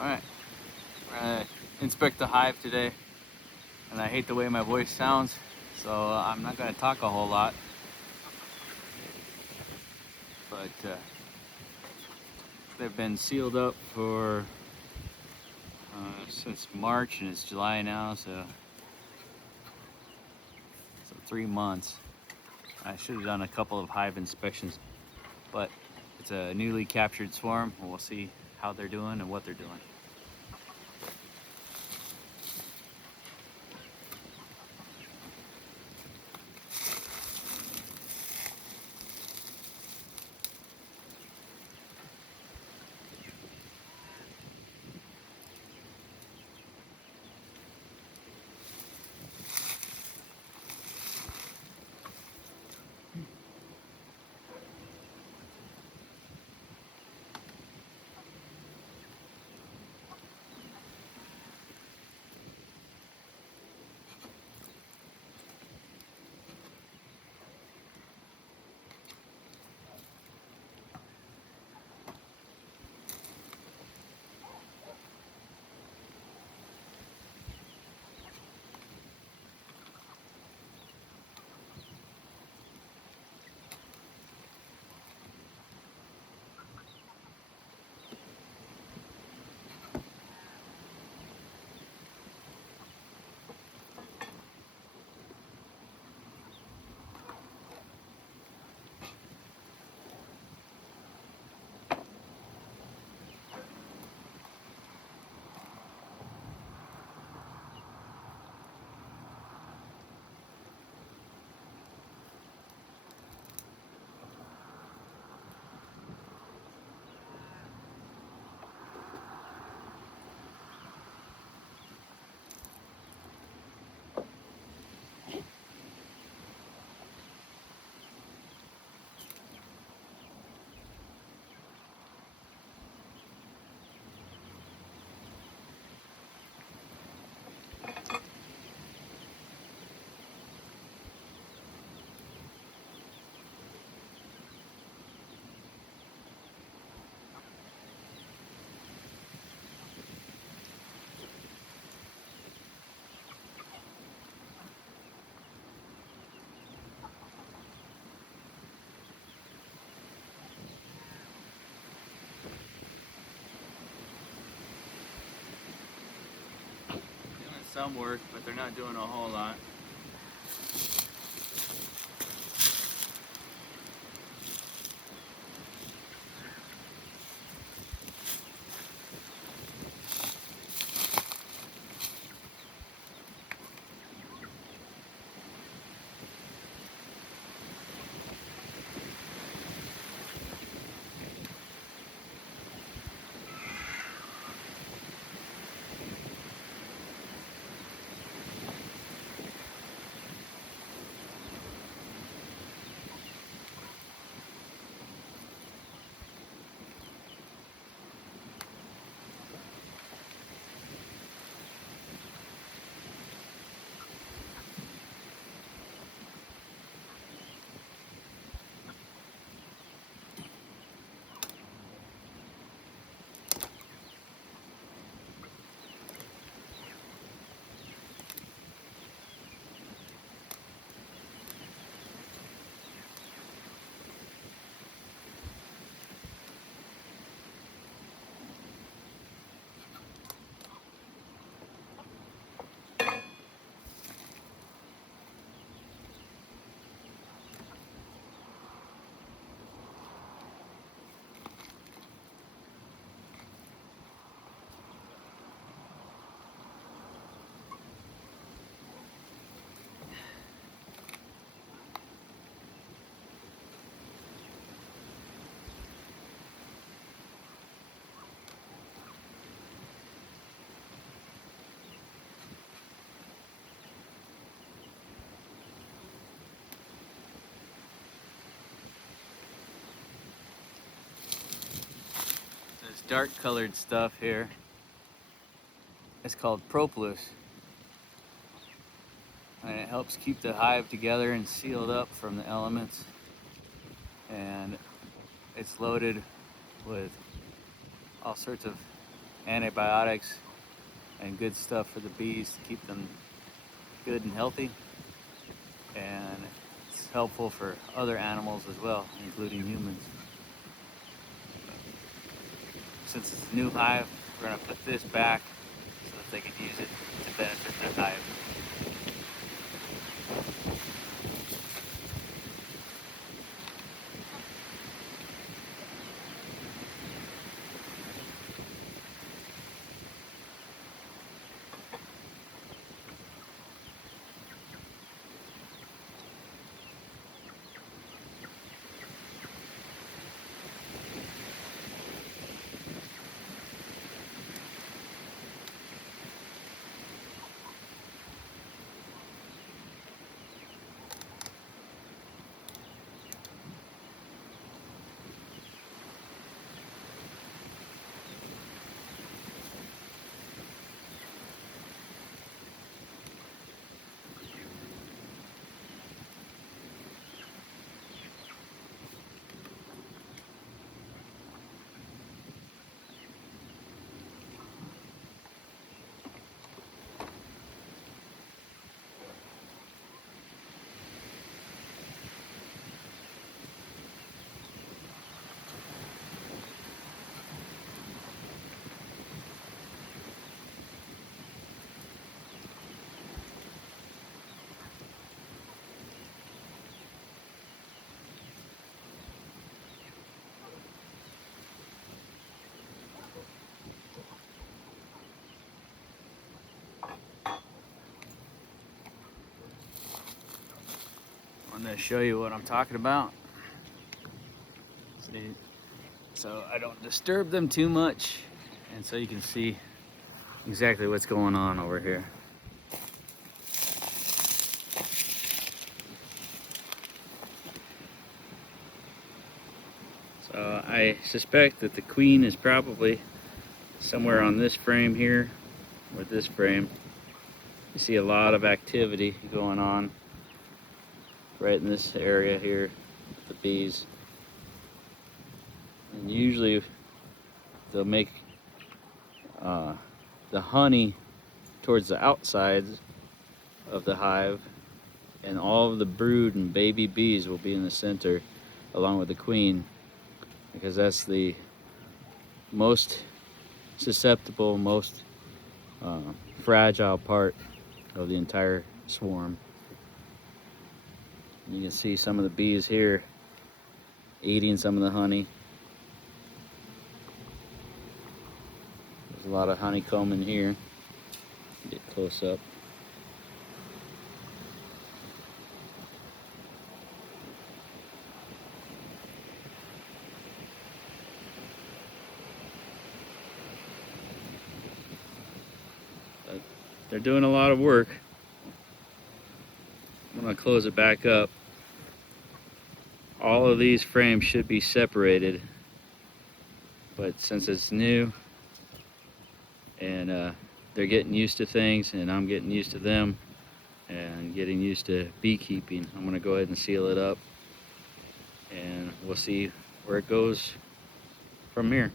Alright, we're gonna inspect the hive today, and I hate the way my voice sounds, so I'm not gonna talk a whole lot. But they've been sealed up for since March, and it's July now, so 3 months. I should have done a couple of hive inspections, but it's a newly captured swarm, and we'll see how they're doing and what they're doing. Doing some work, but they're not doing a whole lot. This dark colored stuff here, it's called propolis, and it helps keep the hive together and sealed up from the elements. And it's loaded with all sorts of antibiotics and good stuff for the bees to keep them good and healthy. And it's helpful for other animals as well, including humans. Since it's a new hive, we're going to put this back so that they can use it to benefit their hive. I'm going to show you what I'm talking about. See, so I don't disturb them too much, and so you can see exactly what's going on over here. So I suspect that the queen is probably somewhere on this frame here, or this frame. You see a lot of activity going on right in this area here with the bees. And usually they'll make the honey towards the outsides of the hive, and all of the brood and baby bees will be in the center along with the queen, because that's the most susceptible, most fragile part of the entire swarm. You can see some of the bees here eating some of the honey. There's a lot of honeycomb in here. Get close up. But they're doing a lot of work. I'm going to close it back up. All of these frames should be separated, but since it's new and they're getting used to things and I'm getting used to them and getting used to beekeeping, I'm going to go ahead and seal it up, and we'll see where it goes from here.